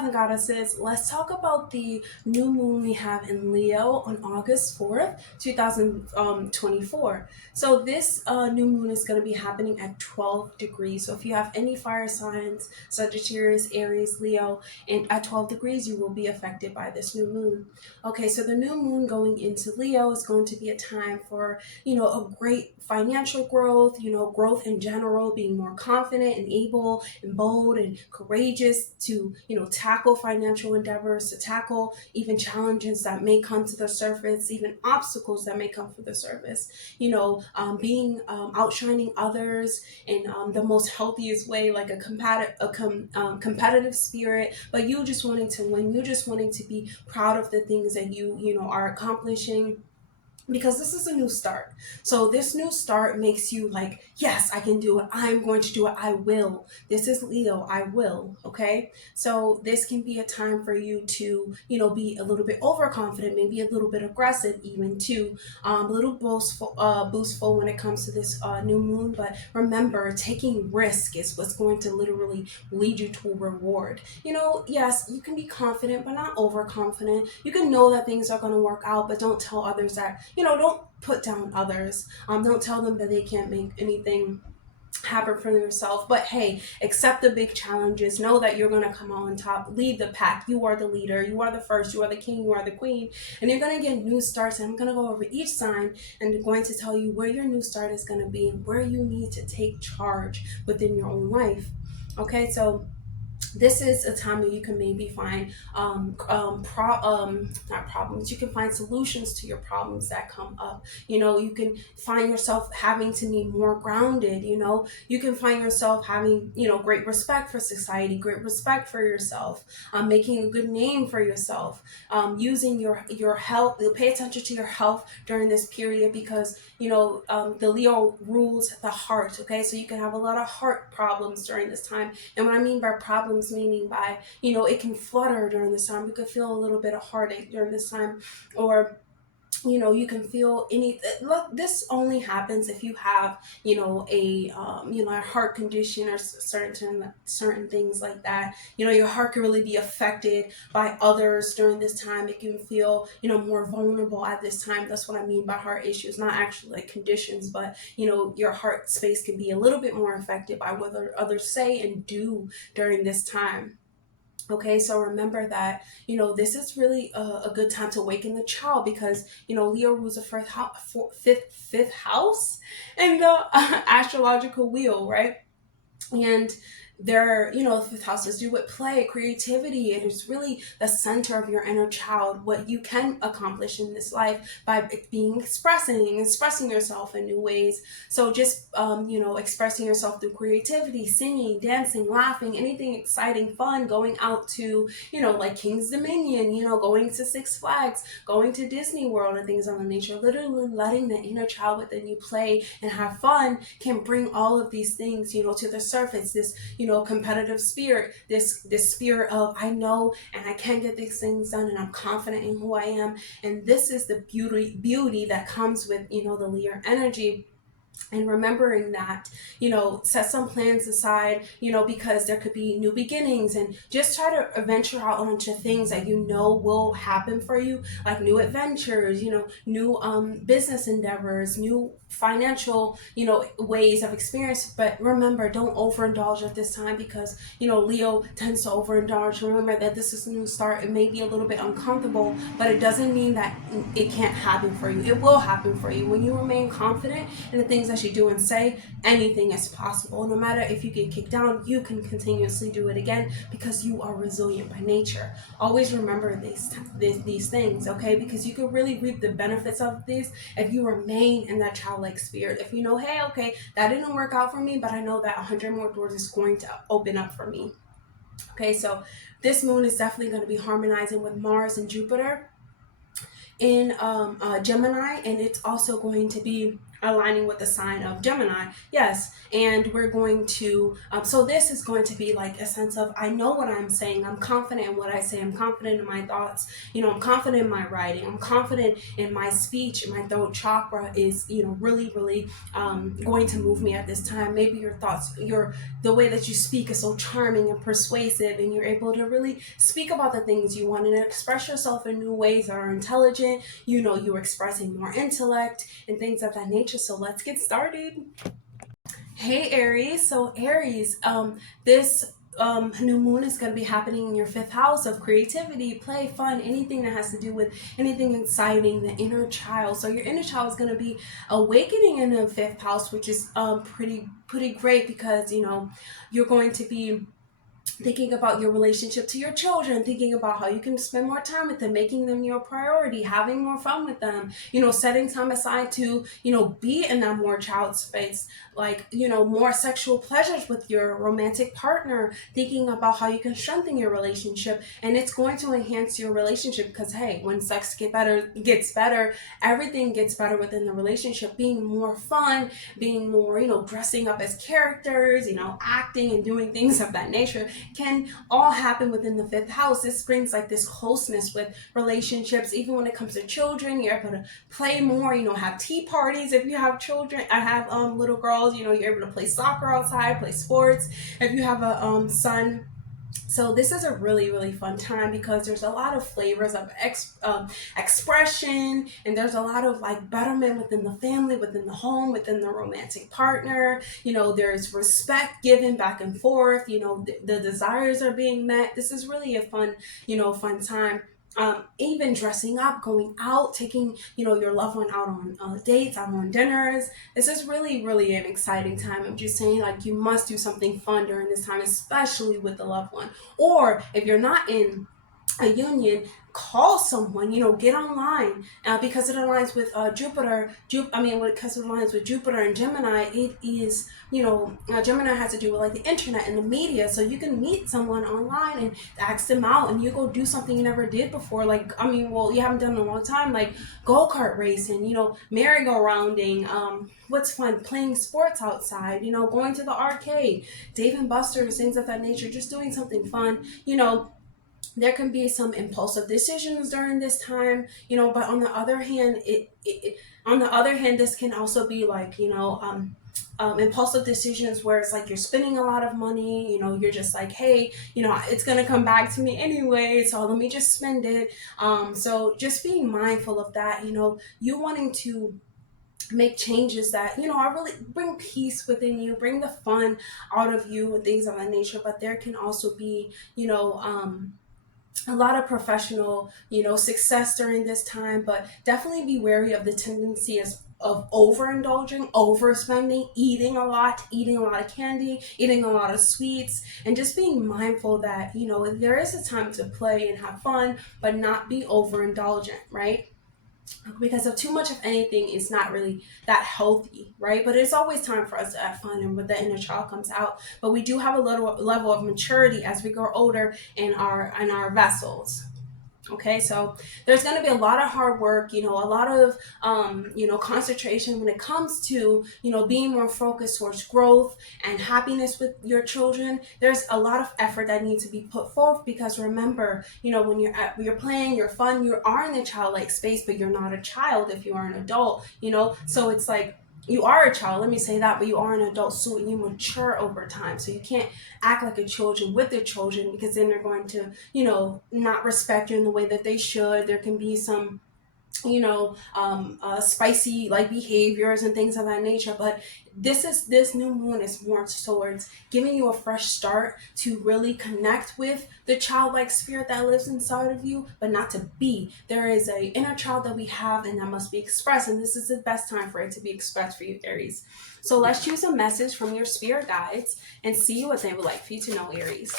Heaven Goddesses, let's talk about the new moon we have in Leo on August 4th, 2024. So this new moon is going to be happening at 12 degrees. So if you have any fire signs, Sagittarius, Aries, Leo, and at 12 degrees, you will be affected by this new moon. Okay, so the new moon going into Leo is going to be a time for, a great financial growth, growth in general, being more confident and able and bold and courageous to, tackle financial endeavors, to tackle even challenges that may come to the surface, even obstacles that may come to the surface, being outshining others in the most healthiest way, like a competitive spirit, but you just wanting to win, you just wanting to be proud of the things that you are accomplishing, because this is a new start. So this new start makes you like, yes, I can do it. I'm going to do it. I will. This is Leo. I will. Okay. So this can be a time for you to, be a little bit overconfident, maybe a little bit aggressive, even to a little boostful when it comes to this new moon. But remember, taking risk is what's going to literally lead you to a reward. Yes, you can be confident, but not overconfident. You can know that things are going to work out, but don't tell others that, don't put down others. Don't tell them that they can't make anything happen for yourself. But hey, accept the big challenges. Know that you're going to come out on top. Lead the pack. You are the leader. You are the first. You are the king. You are the queen. And you're going to get new starts. And I'm going to go over each sign and I'm going to tell you where your new start is going to be and where you need to take charge within your own life. Okay, so this is a time that you can maybe find not problems. You can find solutions to your problems that come up. You can find yourself having to be more grounded. You can find yourself having, great respect for society, great respect for yourself, making a good name for yourself, using your health. Pay attention to your health during this period because, the Leo rules the heart. Okay, so you can have a lot of heart problems during this time. And what I mean by problems, meaning by, it can flutter during this time. You could feel a little bit of heartache during this time, or you can feel look, this only happens if you have, a heart condition or certain things like that. Your heart can really be affected by others during this time. It can feel, more vulnerable at this time. That's what I mean by heart issues, not actually like conditions, but, your heart space can be a little bit more affected by what others say and do during this time. Okay, so remember that, this is really a good time to awaken the child because, Leo rules the fifth house in the astrological wheel, right? And the fifth house has to do with play, creativity. It is really the center of your inner child, what you can accomplish in this life by expressing yourself in new ways. So just, expressing yourself through creativity, singing, dancing, laughing, anything exciting, fun, going out to, like King's Dominion, going to Six Flags, going to Disney World and things of the nature. Literally letting the inner child within you play and have fun can bring all of these things, to the surface. This, competitive spirit, this spirit of I know and I can get these things done and I'm confident in who I am. And this is the beauty that comes with, the Leo energy. And remembering that, set some plans aside, because there could be new beginnings, and just try to venture out onto things that will happen for you, like new adventures, new business endeavors, new financial, ways of experience. But remember, don't overindulge at this time because, Leo tends to overindulge. Remember that this is a new start. It may be a little bit uncomfortable, but it doesn't mean that it can't happen for you. It will happen for you when you remain confident in the things that you do and say. Anything is possible. No matter if you get kicked down, you can continuously do it again because you are resilient by nature. Always remember these things, okay? Because you can really reap the benefits of these if you remain in that childlike spirit. If hey, okay, that didn't work out for me, but I know that 100 more doors is going to open up for me. Okay, so this moon is definitely going to be harmonizing with Mars and Jupiter in Gemini, and it's also going to be aligning with the sign of Gemini. Yes, and we're going to, so this is going to be like a sense of, I know what I'm saying, I'm confident in what I say, I'm confident in my thoughts, I'm confident in my writing, I'm confident in my speech, and my throat chakra is, really, really going to move me at this time. Maybe your thoughts, the way that you speak is so charming and persuasive, and you're able to really speak about the things you want and express yourself in new ways that are intelligent. You're expressing more intellect and things of that nature. So let's get started. Hey Aries. So Aries, this new moon is going to be happening in your 5th house of creativity, play, fun, anything that has to do with anything exciting, the inner child. So your inner child is going to be awakening in the 5th house, which is pretty great, because you're going to be thinking about your relationship to your children, thinking about how you can spend more time with them, making them your priority, having more fun with them, setting time aside to, be in that more child space, like, more sexual pleasures with your romantic partner, thinking about how you can strengthen your relationship. And it's going to enhance your relationship, because, hey, when sex gets better, everything gets better within the relationship, being more fun, being more, dressing up as characters, acting and doing things of that nature can all happen within the 5th house. This brings like this closeness with relationships. Even when it comes to children, you're able to play more, have tea parties if you have children. I have little girls, you're able to play soccer outside, play sports. If you have a son, so this is a really, really fun time, because there's a lot of flavors of expression, and there's a lot of like betterment within the family, within the home, within the romantic partner. There's respect given back and forth. The desires are being met. This is really a fun time. Even dressing up, going out, taking, your loved one out on dates, out on dinners. This is really, really an exciting time. I'm just saying, like, you must do something fun during this time, especially with the loved one. Or if you're not in a union, call someone, get online, because it aligns with Jupiter. Because it aligns with Jupiter and Gemini, it is, Gemini has to do with like the internet and the media. So you can meet someone online and ask them out, and you go do something you never did before. Like, you haven't done in a long time, like go-kart racing, merry-go-rounding, what's fun, playing sports outside, going to the arcade, Dave and Buster's, things of that nature, just doing something fun. There can be some impulsive decisions during this time, but on the other hand, this can also be like, impulsive decisions where it's like you're spending a lot of money, you're just like, hey, it's going to come back to me anyway, so let me just spend it. So just being mindful of that, you wanting to make changes that, are really bring peace within you, bring the fun out of you and things of that nature. But there can also be, a lot of professional, success during this time, but definitely be wary of the tendency of overindulging, overspending, eating a lot of candy, eating a lot of sweets, and just being mindful that, there is a time to play and have fun, but not be overindulgent, right? Because of too much of anything is not really that healthy, right? But it's always time for us to have fun, and when the inner child comes out. But we do have a little level of maturity as we grow older in our vessels. Okay, so there's going to be a lot of hard work, a lot of, concentration when it comes to, being more focused towards growth and happiness with your children. There's a lot of effort that needs to be put forth, because remember, when you're playing, you're fun, you are in the childlike space, but you're not a child if you are an adult, so it's like, you are a child, let me say that, but you are an adult, so you mature over time. So you can't act like a children with the children, because then they're going to, not respect you in the way that they should. There can be some, spicy like behaviors and things of that nature. But this new moon is more towards giving you a fresh start to really connect with the childlike spirit that lives inside of you, but not to be. There is a inner child that we have, and that must be expressed, and this is the best time for it to be expressed for you, Aries. So let's choose a message from your spirit guides and see what they would like for you to know, Aries.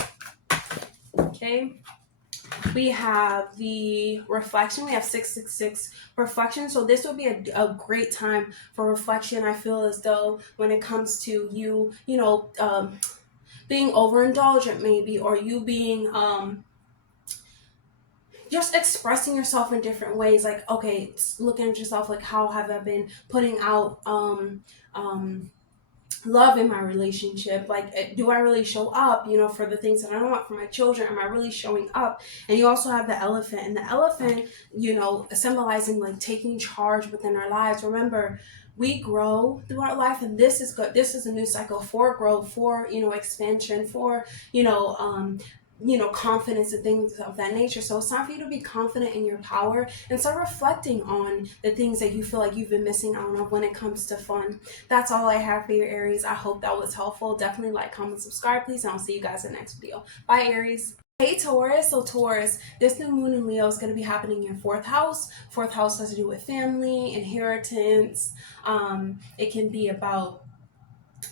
Okay. We have the reflection. We have 666 reflection. So this would be a great time for reflection. I feel as though when it comes to you, being overindulgent maybe, or you being just expressing yourself in different ways. Like, okay, looking at yourself, like, how have I been putting out love in my relationship? Like, do I really show up, you know, for the things that I want for my children? Am I really showing up? And you also have the elephant, and the elephant, you know, symbolizing like taking charge within our lives. Remember, we grow throughout life, and this is good. This is a new cycle for growth, for, you know, expansion, for, you know, confidence and things of that nature. So it's time for you to be confident in your power and start reflecting on the things that you feel like you've been missing out on when it comes to fun. That's all I have for you, Aries. I hope that was helpful. Definitely like, comment, subscribe, please, and I'll see you guys in the next video. Bye, Aries. Hey, Taurus. So Taurus, this new moon in Leo is going to be happening in your fourth house. Fourth house has to do with family, inheritance. It can be about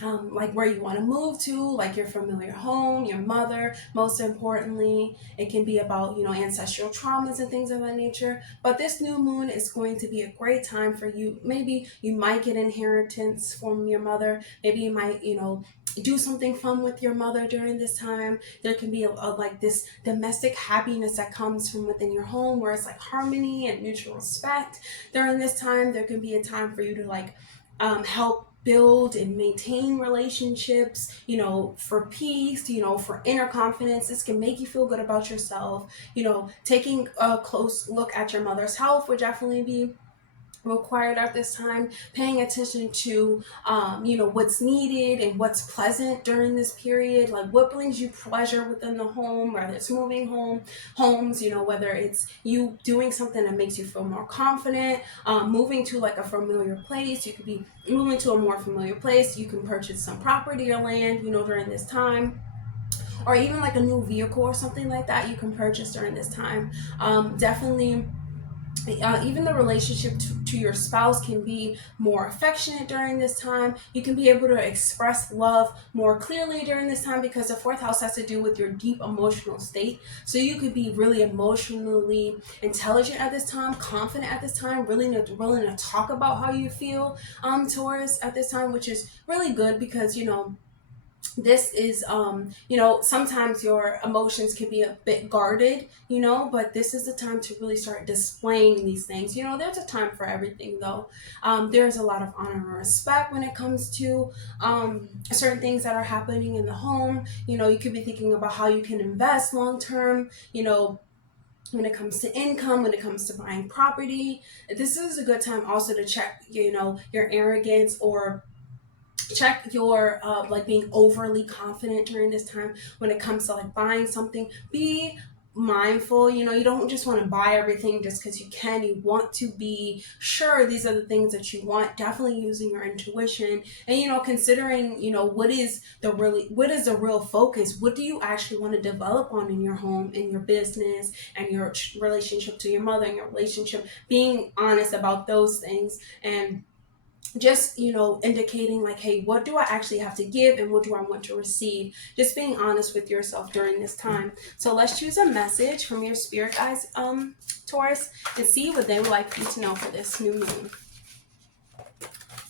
like where you want to move to, like your familiar home, your mother. Most importantly, it can be about, you know, ancestral traumas and things of that nature. But this new moon is going to be a great time for you. Maybe you might get inheritance from your mother. Maybe you might, you know, do something fun with your mother during this time. There can be like this domestic happiness that comes from within your home, where it's like harmony and mutual respect. During this time, there can be a time for you to like help build and maintain relationships, you know, for peace, you know, for inner confidence. This can make you feel good about yourself. You know, taking a close look at your mother's health would definitely be required at this time. Paying attention to you know, what's needed and what's pleasant during this period, like what brings you pleasure within the home, whether it's moving homes, you know, whether it's you doing something that makes you feel more confident, moving to like a familiar place. You could be moving to a more familiar place. You can purchase some property or land, you know, during this time, or even like a new vehicle or something like that you can purchase during this time. Definitely even the relationship to your spouse can be more affectionate during this time. You can be able to express love more clearly during this time, because the fourth house has to do with your deep emotional state. So you could be really emotionally intelligent at this time, confident at this time, really willing to talk about how you feel, Taurus, at this time, which is really good, because, you know, this is you know, sometimes your emotions can be a bit guarded, you know, but this is the time to really start displaying these things. You know, there's a time for everything though. There's a lot of honor and respect when it comes to certain things that are happening in the home. You know, you could be thinking about how you can invest long term, you know, when it comes to income, when it comes to buying property. This is a good time also to check, you know, your arrogance, or check your like being overly confident during this time when it comes to like buying something. Be mindful, you know, you don't just want to buy everything just because you can. You want to be sure these are the things that you want. Definitely using your intuition, and, you know, considering, you know, what is the real focus. What do you actually want to develop on in your home, in your business, and your relationship to your mother, and your relationship. Being honest about those things, and just, you know, indicating like, hey, what do I actually have to give, and what do I want to receive? Just being honest with yourself during this time. So let's choose a message from your spirit guides, Taurus, and see what they would like for you to know for this new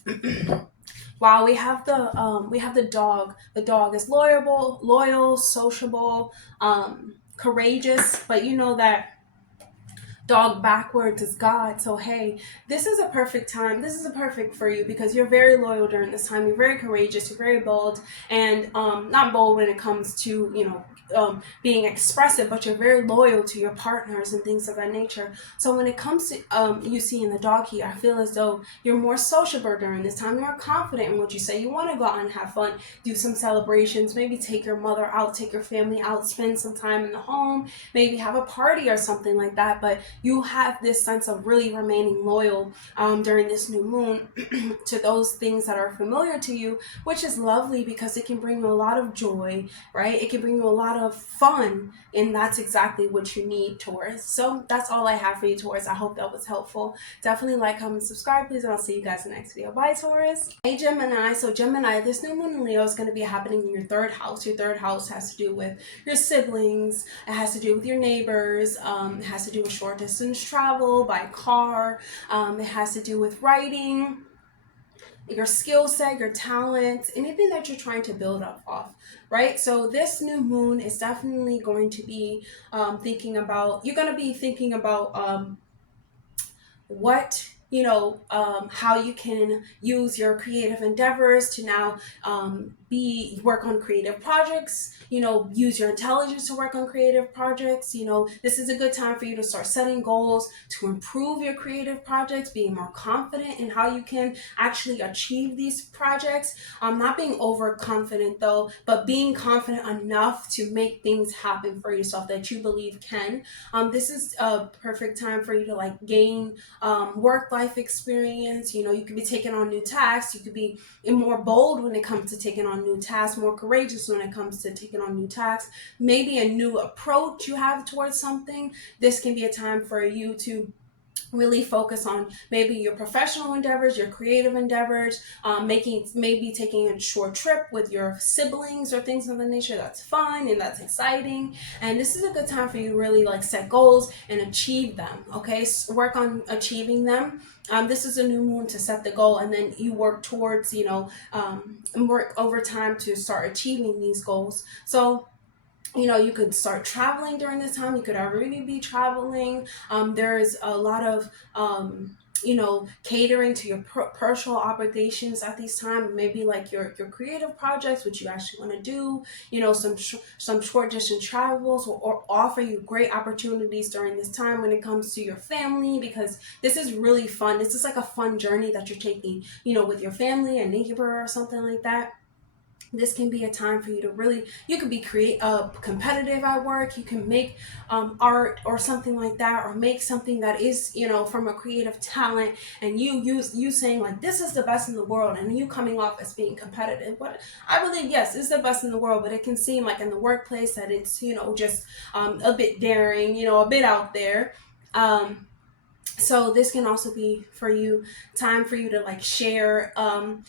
moon. Wow, we have the dog. The dog is loyal, sociable, courageous, but you know that dog backwards is God. So hey, this is a perfect time. This is a perfect for you, because you're very loyal during this time. You're very courageous. You're very bold, and not bold when it comes to, you know, being expressive, but you're very loyal to your partners and things of that nature. So when it comes to you seeing the dog here, I feel as though you're more sociable during this time. You're confident in what you say. You want to go out and have fun, do some celebrations, maybe take your mother out, take your family out, spend some time in the home, maybe have a party or something like that. But you have this sense of really remaining loyal during this new moon to those things that are familiar to you, which is lovely, because it can bring you a lot of joy, right? It can bring you a lot of fun, and that's exactly what you need, Taurus. So that's all I have for you, Taurus. I hope that was helpful. Definitely like, comment, subscribe, please, and I'll see you guys in the next video. Bye, Taurus. Hey, Gemini. So Gemini, this new moon in Leo is going to be happening in your third house. Your third house has to do with your siblings. It has to do with your neighbors. It has to do with short distance travel by car. It has to do with writing. your skill set, your talents, anything that you're trying to build up off, right? So this new moon is definitely going to be you're going to be thinking about what how you can use your creative endeavors to now be work on creative projects, use your intelligence to work on creative projects. This is a good time for you to start setting goals to improve your creative projects, being more confident in how you can actually achieve these projects. Not being overconfident though, but being confident enough to make things happen for yourself that you believe can. This is a perfect time for you to like gain work life experience. You could be taking on new tasks. You could be more bold when it comes to taking on new tasks, more courageous when it comes to taking on new tasks, maybe a new approach you have towards something. This can be a time for you to really focus on maybe your professional endeavors, your creative endeavors, maybe taking a short trip with your siblings or things of the nature. That's fun and that's exciting. And this is a good time for you to really like set goals and achieve them. Okay, work on achieving them. This is a new moon to set the goal, and then you work towards, work over time to start achieving these goals. So you could start traveling during this time. You could already be traveling. There's a lot of catering to your personal obligations at this time. Maybe like your creative projects, which you actually want to do. Some short distance travels or offer you great opportunities during this time when it comes to your family, because this is really fun. This is like a fun journey that you're taking, with your family, a neighbor or something like that. This can be a time for you to really, you could be competitive at work. You can make art or something like that, or make something that is, from a creative talent, and you saying like, this is the best in the world, and you coming off as being competitive. But I believe, yes, it's the best in the world, but it can seem like in the workplace that it's, just a bit daring, a bit out there. So this can also be time for you to like share, when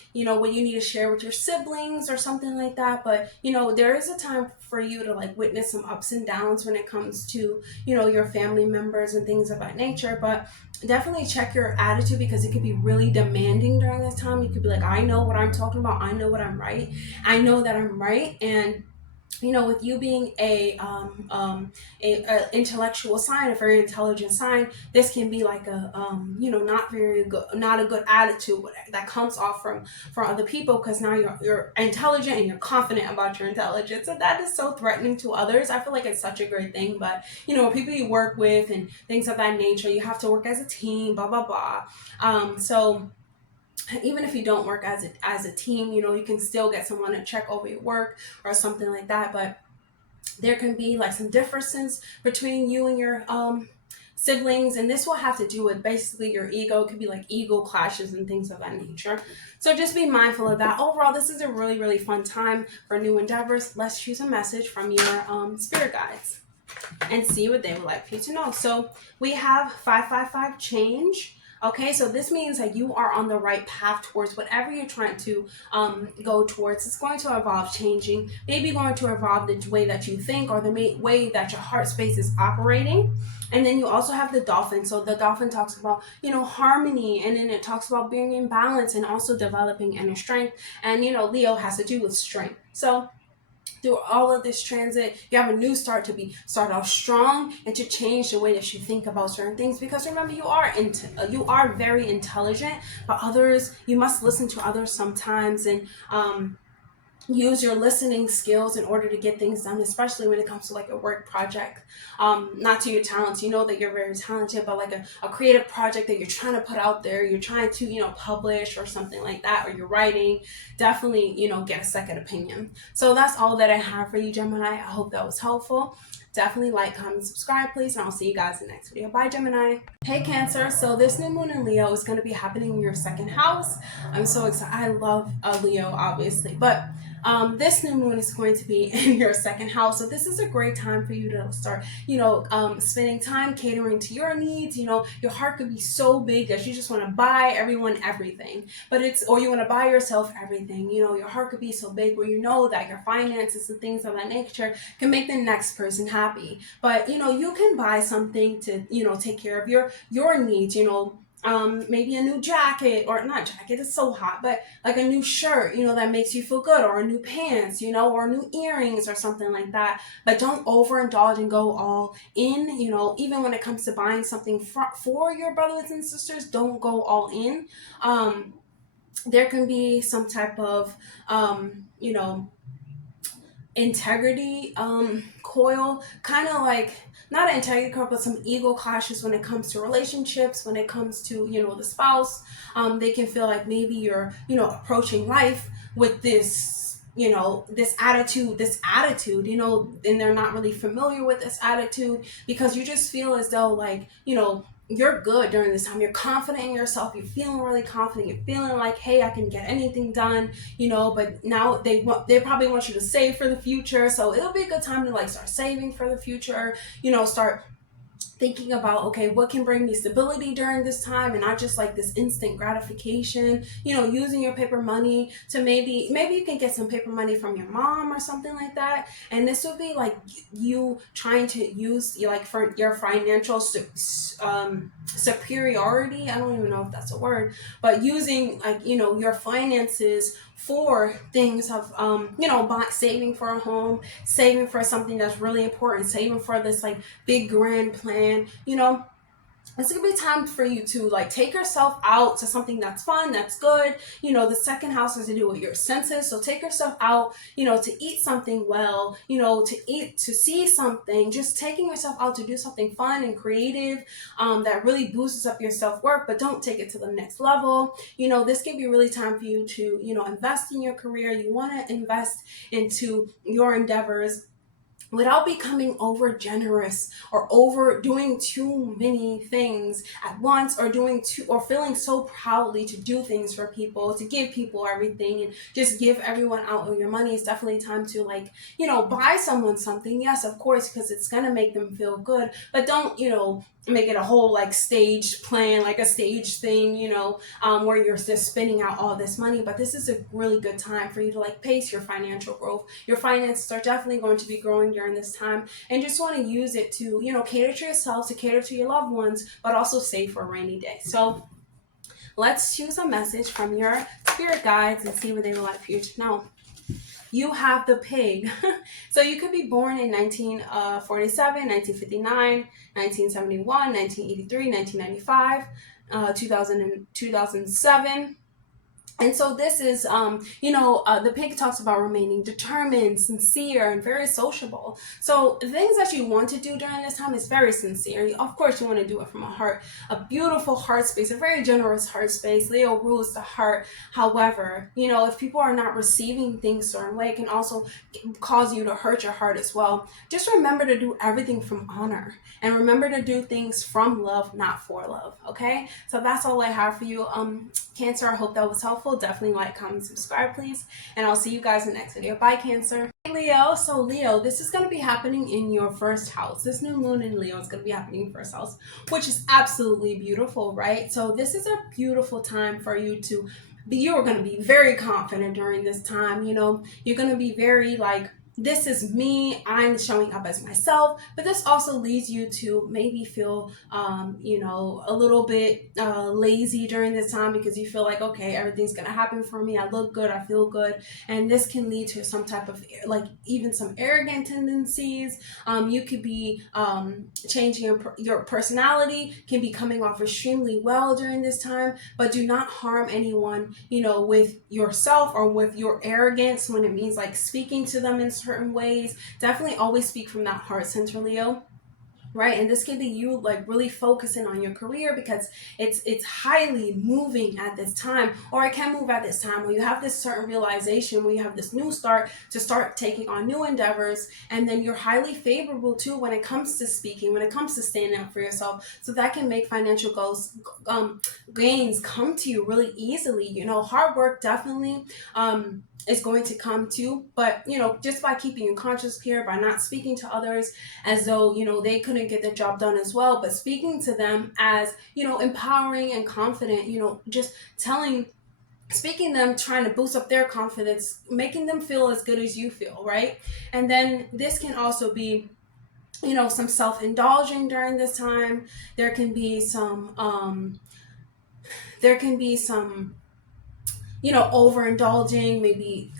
you need to share with your siblings or something like that. But, there is a time for you to like witness some ups and downs when it comes to, your family members and things of that nature. But definitely check your attitude, because it could be really demanding during this time. You could be like, I know what I'm talking about. I know what I'm right. I know that I'm right. And with you being a intellectual sign, a very intelligent sign, this can be like a not a good attitude that comes off from other people, because now you're intelligent and you're confident about your intelligence, and that is so threatening to others. I feel like it's such a great thing, but people you work with and things of that nature, you have to work as a team, blah blah blah. So even if you don't work as a team, you can still get someone to check over your work or something like that. But there can be like some differences between you and your siblings, and this will have to do with basically your ego. It could be like ego clashes and things of that nature. So just be mindful of that. Overall, this is a really, really fun time for new endeavors. Let's choose a message from your spirit guides and see what they would like for you to know. So we have 555 change. Okay, so this means that you are on the right path towards whatever you're trying to go towards. It's going to involve changing, maybe going to involve the way that you think, or the way that your heart space is operating. And then you also have the dolphin. So the dolphin talks about, harmony, and then it talks about being in balance and also developing inner strength. And, Leo has to do with strength. So through all of this transit, you have a new start to start off strong and to change the way that you think about certain things. Because remember, you are very intelligent, but you must listen to others sometimes, and use your listening skills in order to get things done, especially when it comes to like a work project. Not to your talents, that you're very talented, but like a creative project that you're trying to put out there, you're trying to, publish or something like that, or you're writing, definitely, get a second opinion. So that's all that I have for you, Gemini. I hope that was helpful. Definitely like, comment, subscribe, please, and I'll see you guys in the next video. Bye, Gemini. Hey, Cancer. So this new moon in Leo is going to be happening in your second house. I'm so excited. I love Leo, obviously, but this new moon is going to be in your second house. So this is a great time for you to start, spending time catering to your needs. Your heart could be so big that you just want to buy everyone everything, or you want to buy yourself everything. Your heart could be so big where that your finances and things of that nature can make the next person happy. But, you can buy something to, take care of your needs, maybe a new jacket, or not jacket, it's so hot, but like a new shirt, that makes you feel good, or a new pants, or new earrings or something like that. But don't overindulge and go all in, even when it comes to buying something for your brothers and sisters, don't go all in. There can be some type of, integrity coil, kind of like, not an integrity coil, but some ego clashes when it comes to relationships, when it comes to the spouse. They can feel like maybe you're approaching life with this attitude, and they're not really familiar with this attitude, because you just feel as though, like, you're good during this time. You're confident in yourself. You're feeling really confident. You're feeling like, hey, I can get anything done, but now they probably want you to save for the future. So it'll be a good time to like start saving for the future, start thinking about, okay, what can bring me stability during this time, and not just like this instant gratification, using your paper money to maybe you can get some paper money from your mom or something like that. And this would be like you trying to use like for your financial superiority. I don't even know if that's a word, but using like your finances for things of saving for a home, saving for something that's really important, saving for this like big grand plan. It's gonna be time for you to like take yourself out to something that's fun, that's good. The second house has to do with your senses, so take yourself out, to eat something well, to see something. Just taking yourself out to do something fun and creative, that really boosts up your self-worth, but don't take it to the next level. This can be really time for you to invest in your career. You want to invest into your endeavors without becoming over generous or overdoing too many things at once, or feeling so proudly to do things for people, to give people everything and just give everyone out of your money. It's definitely time to like buy someone something, yes, of course, because it's gonna make them feel good, but don't make it a whole like stage plan, like a stage thing, where you're just spending out all this money. But this is a really good time for you to like pace your financial growth. Your finances are definitely going to be growing during this time, and just want to use it to cater to yourself, to cater to your loved ones, but also save for a rainy day. So let's choose a message from your spirit guides and see what they would like for you to know. You have the pig. So you could be born in 1947, 1959, 1971, 1983, 1995, 2007. And so this is, the pig talks about remaining determined, sincere, and very sociable. So the things that you want to do during this time is very sincere. Of course, you want to do it from a heart, a beautiful heart space, a very generous heart space. Leo rules the heart. However, if people are not receiving things a certain way, it can also cause you to hurt your heart as well. Just remember to do everything from honor, and remember to do things from love, not for love. Okay? So that's all I have for you. Cancer, I hope that was helpful. Definitely like, comment, subscribe, please. And I'll see you guys in the next video. Bye, Cancer. Hey, Leo. So, Leo, this is going to be happening in your first house. This new moon in Leo is going to be happening in your first house, which is absolutely beautiful, right? So this is a beautiful time for you to be, you're going to be very confident during this time. You're going to be very like, this is me, I'm showing up as myself. But this also leads you to maybe feel, a little bit lazy during this time, because you feel like, okay, everything's going to happen for me. I look good, I feel good. And this can lead to some type of, like, even some arrogant tendencies. You could be changing your personality, can be coming off extremely well during this time, but do not harm anyone, with yourself or with your arrogance, when it means like speaking to them in certain ways. Definitely always speak from that heart center, Leo. Right, and this can be you like really focusing on your career, because it's highly moving at this time, or it can move at this time where you have this certain realization, where you have this new start to start taking on new endeavors, and then you're highly favorable too when it comes to speaking, when it comes to standing up for yourself. So that can make financial gains come to you really easily. Hard work definitely is going to come to, but just by keeping you conscious here, by not speaking to others as though they couldn't get the job done as well, but speaking to them as empowering and confident, just speaking them, trying to boost up their confidence, making them feel as good as you feel, right? And then this can also be some self-indulging during this time. There can be some there can be some, overindulging. Maybe,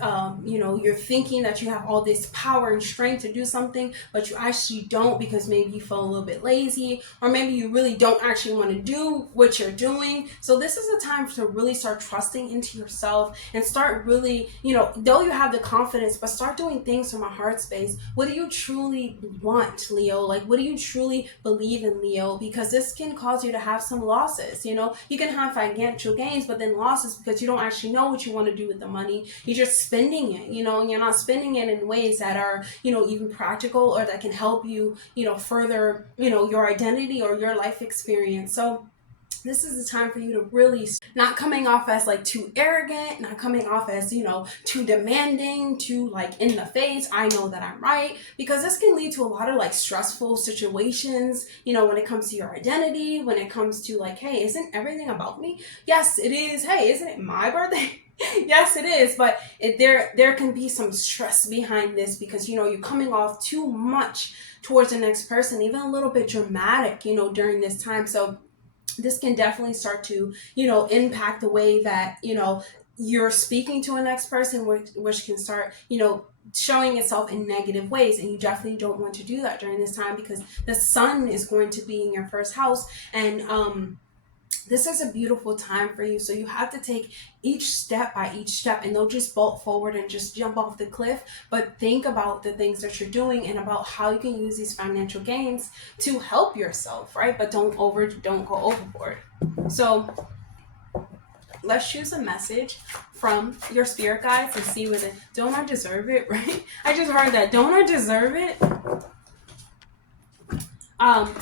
you're thinking that you have all this power and strength to do something, but you actually don't, because maybe you feel a little bit lazy, or maybe you really don't actually want to do what you're doing. So this is a time to really start trusting into yourself and start really, though you have the confidence, but start doing things from a heart space. What do you truly want, Leo? Like, what do you truly believe in, Leo? Because this can cause you to have some losses. You can have financial gains, but then losses because you don't actually know what you want to do with the money. You're just spending it, and you're not spending it in ways that are, even practical, or that can help you, further, your identity or your life experience. So this is the time for you to really not coming off as like too arrogant, not coming off as, too demanding, too like in the face, I know that I'm right, because this can lead to a lot of like stressful situations, when it comes to your identity, when it comes to like, hey, isn't everything about me? Yes, it is. Hey, isn't it my birthday? Yes, it is. But there can be some stress behind this, because, you're coming off too much towards the next person, even a little bit dramatic, during this time. So this can definitely start to, impact the way that, you're speaking to a next person, which can start, showing itself in negative ways. And you definitely don't want to do that during this time, because the sun is going to be in your first house. And this is a beautiful time for you. So you have to take each step by each step, and don't just bolt forward and just jump off the cliff, but think about the things that you're doing and about how you can use these financial gains to help yourself, right? But don't go overboard. So let's choose a message from your spirit guides and see what don't I deserve it, right? I just heard that. Don't I deserve it?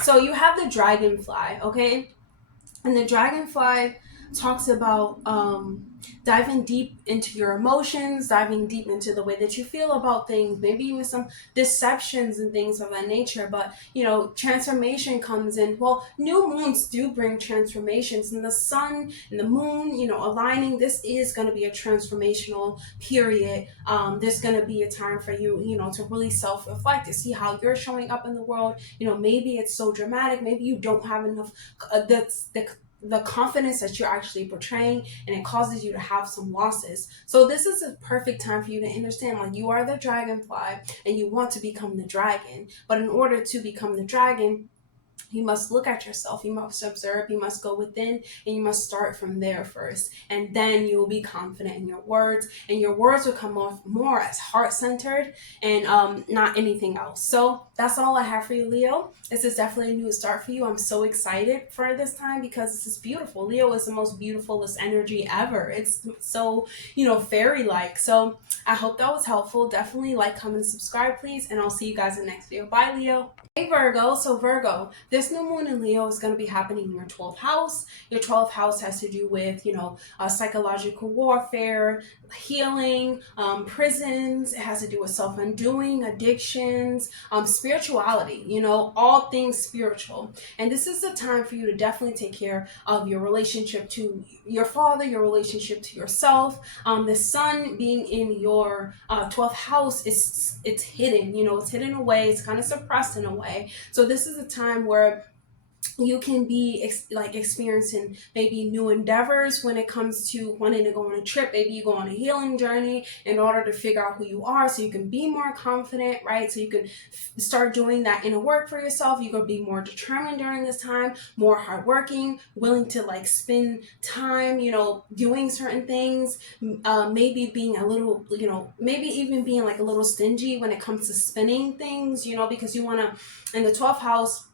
So you have the dragonfly, okay? And the dragonfly talks about diving deep into your emotions, diving deep into the way that you feel about things, maybe even some deceptions and things of that nature. But, transformation comes in. Well, new moons do bring transformations, and the sun and the moon, aligning, this is going to be a transformational period. There's going to be a time for you, to really self-reflect, to see how you're showing up in the world. Maybe it's so dramatic. Maybe you don't have enough, the confidence that you're actually portraying, and it causes you to have some losses. So this is a perfect time for you to understand, like, you are the dragonfly and you want to become the dragon. But in order to become the dragon, you must look at yourself, you must observe, you must go within, and you must start from there first. And then you will be confident in your words, and your words will come off more as heart-centered and not anything else. So that's all I have for you, Leo. This is definitely a new start for you. I'm so excited for this time because this is beautiful. Leo is the most beautifulest energy ever. It's so, fairy-like. So I hope that was helpful. Definitely like, comment, subscribe, please, and I'll see you guys in the next video. Bye, Leo. Hey Virgo, so Virgo, this new moon in Leo is going to be happening in your 12th house. Your 12th house has to do with, psychological warfare, healing, prisons. It has to do with self-undoing, addictions, spirituality, all things spiritual. And this is the time for you to definitely take care of your relationship to your father, your relationship to yourself. The sun being in your 12th house, it's hidden, it's hidden away. It's kind of suppressed in a way. So this is a time where you can be experiencing maybe new endeavors when it comes to wanting to go on a trip. Maybe you go on a healing journey in order to figure out who you are, so you can be more confident, right? So you can start doing that inner work for yourself. You can be more determined during this time, more hardworking, willing to spend time, doing certain things. Maybe being a little, maybe even being a little stingy when it comes to spending things, because you want to, in the 12th house,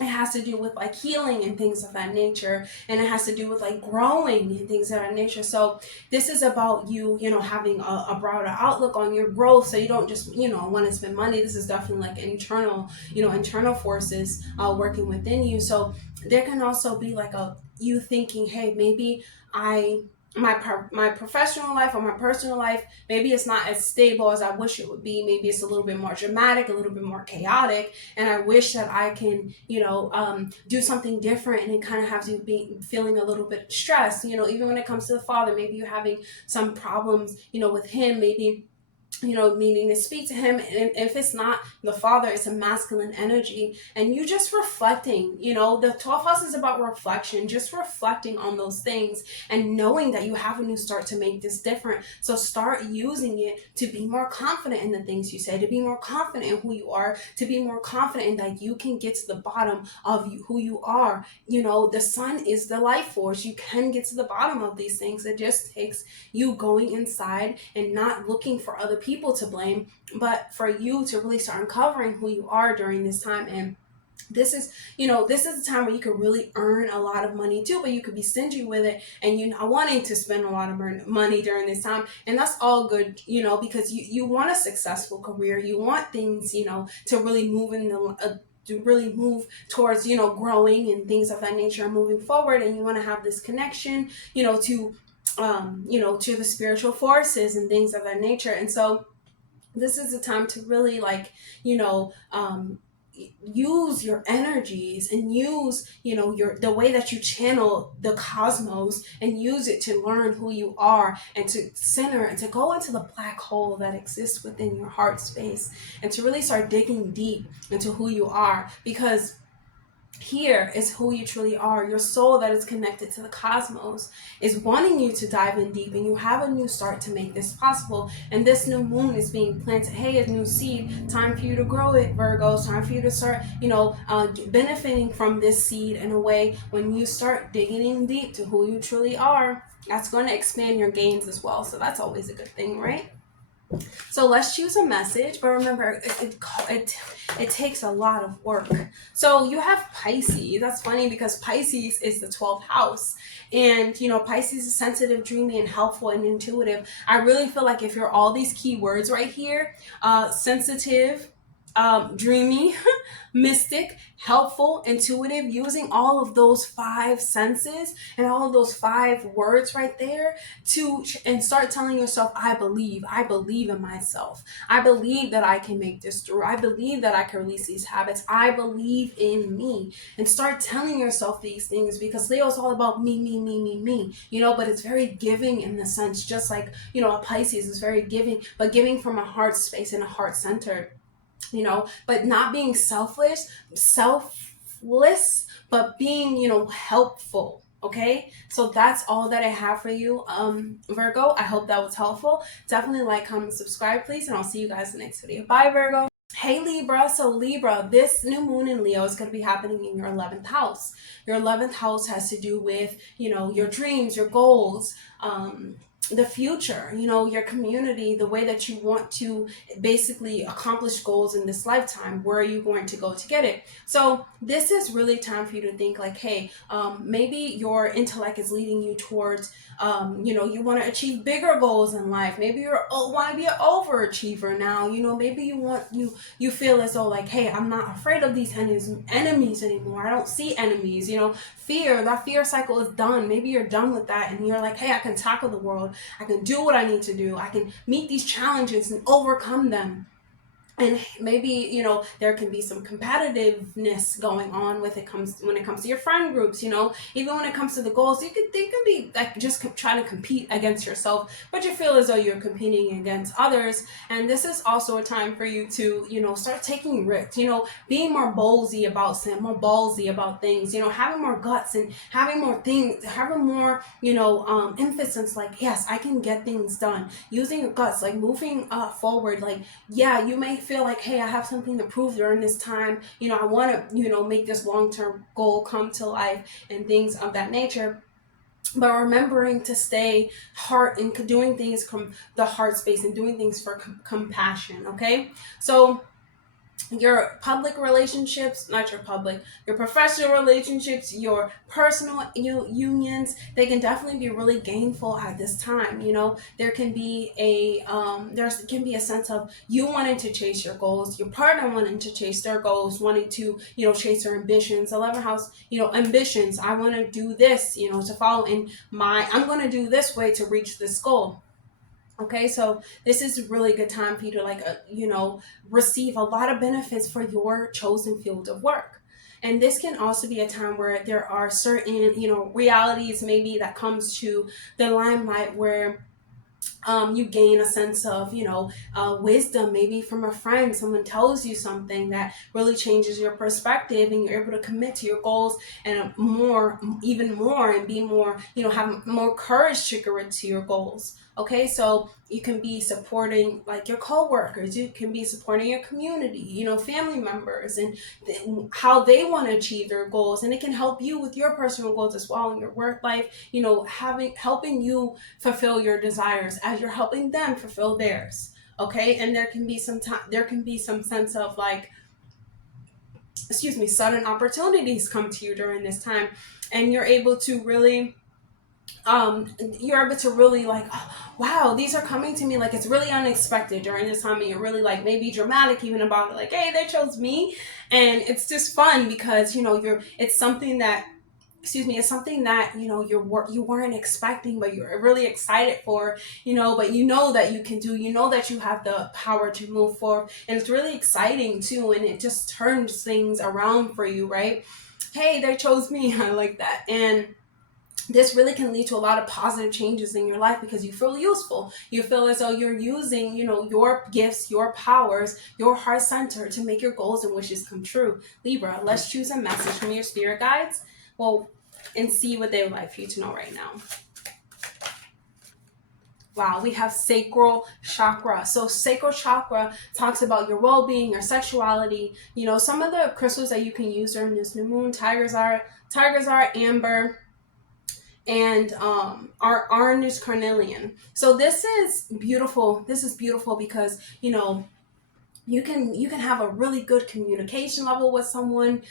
it has to do with healing and things of that nature, and it has to do with growing and things of that nature. So this is about you, having a broader outlook on your growth, so you don't just want to spend money. This is definitely internal forces working within you. So there can also be you thinking, hey, maybe my professional life or my personal life, maybe it's not as stable as I wish it would be. Maybe it's a little bit more dramatic, a little bit more chaotic, and I wish that I can, do something different. And it kind of has you feeling a little bit stressed, even when it comes to the father. Maybe you're having some problems, with him. Maybe needing to speak to him. And if it's not the father, it's a masculine energy. And you just reflecting, the 12th house is about reflection, just reflecting on those things and knowing that you have a new start to make this different. So start using it to be more confident in the things you say, to be more confident in who you are, to be more confident in that you can get to the bottom of who you are. The sun is the life force. You can get to the bottom of these things. It just takes you going inside and not looking for other people to blame, but for you to really start uncovering who you are during this time. And this is a time where you could really earn a lot of money too, but you could be stingy with it and you're not wanting to spend a lot of money during this time. And that's all good, because you want a successful career. You want things, to really move in the to really move towards, growing and things of that nature and moving forward. And you want to have this connection, to to the spiritual forces and things of that nature. And so this is a time to really use your energies and use the way that you channel the cosmos, and use it to learn who you are and to center and to go into the black hole that exists within your heart space, and to really start digging deep into who you are, because here is who you truly are. Your soul that is connected to the cosmos is wanting you to dive in deep, and you have a new start to make this possible. And this new moon is being planted. Hey, a new seed. Time for you to grow it, Virgo. Time for you to start, benefiting from this seed in a way. When you start digging in deep to who you truly are, that's going to expand your gains as well. So that's always a good thing, right? So let's choose a message, but remember, it takes a lot of work. So you have Pisces. That's funny because Pisces is the 12th house, and Pisces is sensitive, dreamy, and helpful and intuitive. I really feel like if you're all these keywords right here, sensitive, dreamy, mystic, helpful, intuitive, using all of those 5 senses and all of those 5 words right there and start telling yourself, I believe in myself. I believe that I can make this through. I believe that I can release these habits. I believe in me. And start telling yourself these things, because Leo is all about me, but it's very giving in the sense, just like, a Pisces is very giving, but giving from a heart space and a heart center. But not being selfless, but being, helpful. Okay, so that's all that I have for you, Virgo. I hope that was helpful. Definitely like, comment, subscribe, please, and I'll see you guys in the next video. Bye, Virgo. Hey, Libra. So Libra, this new moon in Leo is going to be happening in your 11th house. Your 11th house has to do with, your dreams, your goals, the future, your community, the way that you want to basically accomplish goals in this lifetime. Where are you going to go to get it? So this is really time for you to think like, hey, maybe your intellect is leading you towards, you want to achieve bigger goals in life. Maybe you want to be an overachiever now. Maybe you feel as though like, hey, I'm not afraid of these enemies anymore. I don't see enemies. That fear cycle is done. Maybe you're done with that, and you're like, hey, I can tackle the world. I can do what I need to do. I can meet these challenges and overcome them. And maybe, there can be some competitiveness going on when it comes to your friend groups, even when it comes to the goals, they can be like just trying to compete against yourself, but you feel as though you're competing against others. And this is also a time for you to, start taking risks, being more ballsy about things, having more guts and having more emphasis, like, yes, I can get things done, using your guts, like moving forward. Like, yeah, you may feel like, hey, I have something to prove during this time. I want to, make this long-term goal come to life and things of that nature. But remembering to stay heart and doing things from the heart space and doing things for compassion. Okay, so your public relationships, your professional relationships, your personal unions, they can definitely be really gainful at this time. There can be a sense of you wanting to chase your goals, your partner wanting to chase their goals, wanting to, chase their ambitions. 11th house, ambitions. I want to do this, to follow I'm going to do this way to reach this goal. Okay, so this is a really good time for you to receive a lot of benefits for your chosen field of work. And this can also be a time where there are certain, realities maybe that comes to the limelight where you gain a sense of, wisdom, maybe from a friend. Someone tells you something that really changes your perspective, and you're able to commit to your goals and even more, and be more, have more courage to commit to your goals. Okay, so you can be supporting like your coworkers, you can be supporting your community, family members, and how they want to achieve their goals, and it can help you with your personal goals as well in your work life, helping you fulfill your desires as you're helping them fulfill theirs. Okay, and there can be some sense of like, sudden opportunities come to you during this time, and you're able to really like, oh, wow, these are coming to me, like it's really unexpected during this time, and you're really like maybe dramatic even about it, like, hey, they chose me. And it's just fun because it's something that you weren't expecting, but you're really excited for, but that you can do, that you have the power to move forward, and it's really exciting too, and it just turns things around for you, right? Hey, they chose me. I like that. And this really can lead to a lot of positive changes in your life because you feel useful. You feel as though you're using, your gifts, your powers, your heart center to make your goals and wishes come true. Libra, let's choose a message from your spirit guides. Well, and see what they would like for you to know right now. Wow, we have sacral chakra. So sacral chakra talks about your well-being, your sexuality. Some of the crystals that you can use during this new moon, tigers are amber, and our orange carnelian. So this is beautiful. This is beautiful because you can have a really good communication level with someone.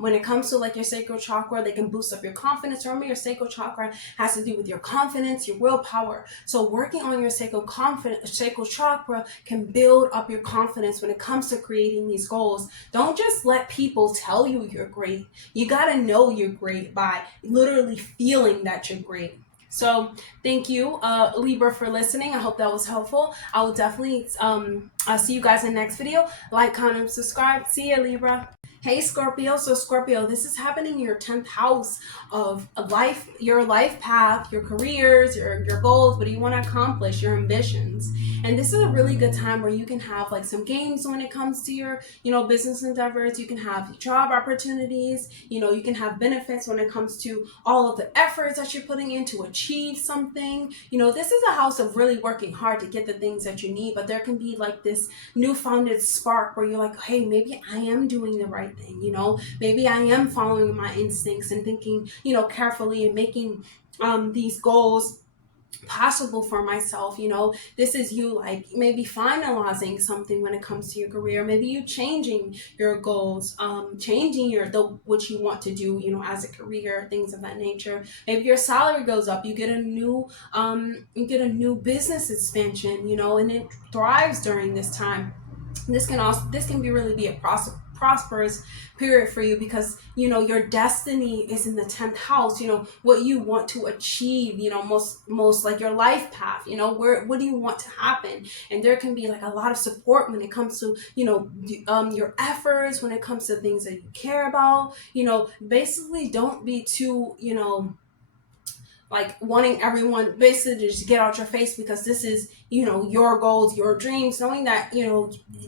When it comes to like your sacral chakra, they can boost up your confidence. Remember, your sacral chakra has to do with your confidence, your willpower. So working on your sacral chakra can build up your confidence when it comes to creating these goals. Don't just let people tell you you're great. You got to know you're great by literally feeling that you're great. So thank you, Libra, for listening. I hope that was helpful. I will definitely see you guys in the next video. Like, comment, subscribe. See ya, Libra. Hey, Scorpio. So Scorpio, this is happening in your 10th house of life, your life path, your careers, your goals. What do you want to accomplish? Your ambitions. And this is a really good time where you can have like some games when it comes to your, business endeavors. You can have job opportunities. You can have benefits when it comes to all of the efforts that you're putting in to achieve something. This is a house of really working hard to get the things that you need, but there can be like this newfound spark where you're like, hey, maybe I am doing the right thing. Maybe I am following my instincts and thinking, carefully, and making these goals possible for myself. This is you like maybe finalizing something when it comes to your career. Maybe you changing your goals, changing what you want to do, as a career, things of that nature. Maybe your salary goes up, you get a new business expansion, and it thrives during this time. This can really be a prosperous period for you because your destiny is in the 10th house. What you want to achieve, most like your life path, what do you want to happen? And there can be like a lot of support when it comes to your efforts, when it comes to things that you care about. Basically don't be too like wanting everyone basically to just get out your face, because this is your goals, your dreams, knowing that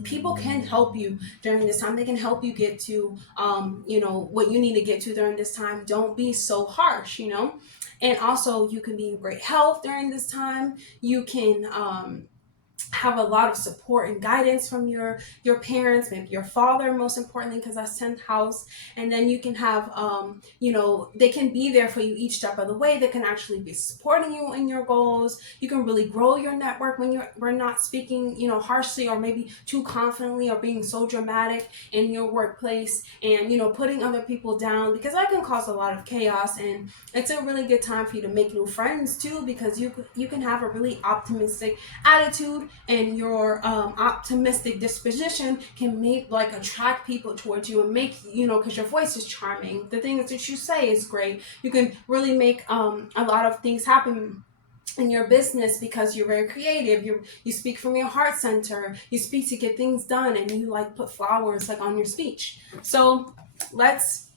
people can help you during this time. They can help you get to what you need to get to during this time. Don't be so harsh. And also you can be in great health during this time. You can have a lot of support and guidance from your parents, maybe your father, most importantly, because that's 10th house. And then you can have they can be there for you each step of the way. They can actually be supporting you in your goals. You can really grow your network when we're not speaking harshly, or maybe too confidently, or being so dramatic in your workplace, and putting other people down, because that can cause a lot of chaos. And it's a really good time for you to make new friends too, because you can have a really optimistic attitude, and your optimistic disposition can attract people towards you, and make because your voice is charming, the things that you say is great. You can really make a lot of things happen in your business because you're very creative. You speak from your heart center. You speak to get things done, and you put flowers on your speech. So let's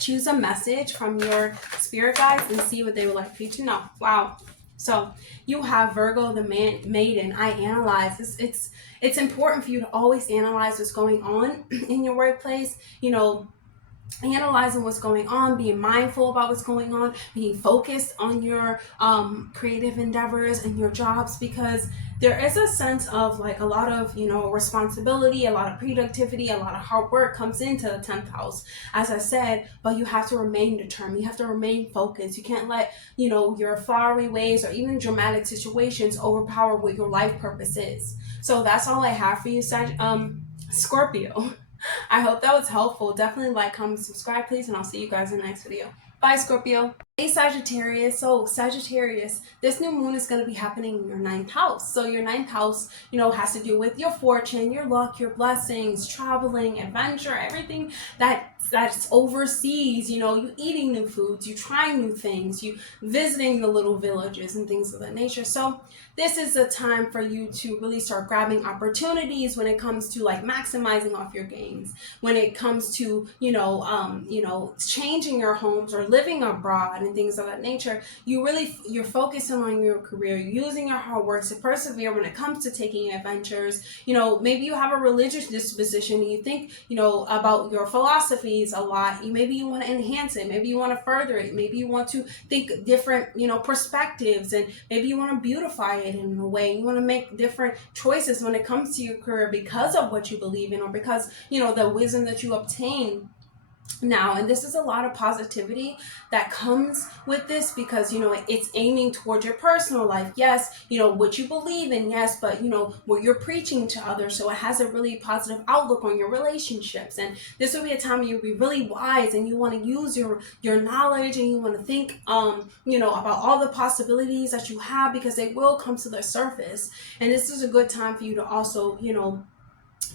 choose a message from your spirit guides and see what they would like for you to know. Wow. So you have Virgo, the maiden. I analyze. It's important for you to always analyze what's going on in your workplace. You know, analyzing what's going on, being mindful about what's going on, being focused on your creative endeavors and your jobs, because there is a sense of like a lot of, you know, responsibility, a lot of productivity, a lot of hard work comes into the 10th house, as I said, but you have to remain determined. You have to remain focused. You can't let, you know, your flowery ways or even dramatic situations overpower what your life purpose is. So that's all I have for you, Scorpio. I hope that was helpful. Definitely like, comment, subscribe, please, and I'll see you guys in the next video. Bye, Scorpio. Hey, Sagittarius. So, Sagittarius, this new moon is going to be happening in your 9th house. So, your 9th house, you know, has to do with your fortune, your luck, your blessings, traveling, adventure, everything that's overseas. You know, you eating new foods, you trying new things, you visiting the little villages and things of that nature. So, this is a time for you to really start grabbing opportunities when it comes to like maximizing off your gains, when it comes to, you know, changing your homes or living abroad and things of that nature. You're focusing on your career, using your hard work to persevere when it comes to taking adventures. You know, maybe you have a religious disposition and you think, you know, about your philosophies a lot. Maybe you want to enhance it, maybe you want to further it, maybe you want to think different, you know, perspectives, and maybe you want to beautify it in a way. You want to make different choices when it comes to your career because of what you believe in, or because, you know, the wisdom that you obtain now. And this is a lot of positivity that comes with this, because, you know, it's aiming towards your personal life. Yes, you know, what you believe in, yes, but, you know, what you're preaching to others. So it has a really positive outlook on your relationships. And this will be a time when you'll be really wise and you want to use your knowledge, and you want to think, you know, about all the possibilities that you have, because they will come to the surface. And this is a good time for you to also, you know,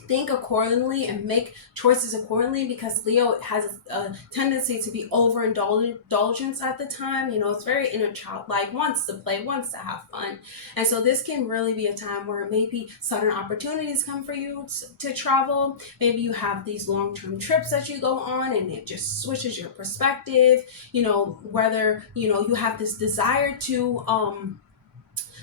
think accordingly and make choices accordingly, because Leo has a tendency to be overindulgence at the time. You know, it's very inner child, like wants to play, wants to have fun. And so this can really be a time where maybe sudden opportunities come for you to travel. Maybe you have these long-term trips that you go on and it just switches your perspective. You know, whether, you know, you have this desire to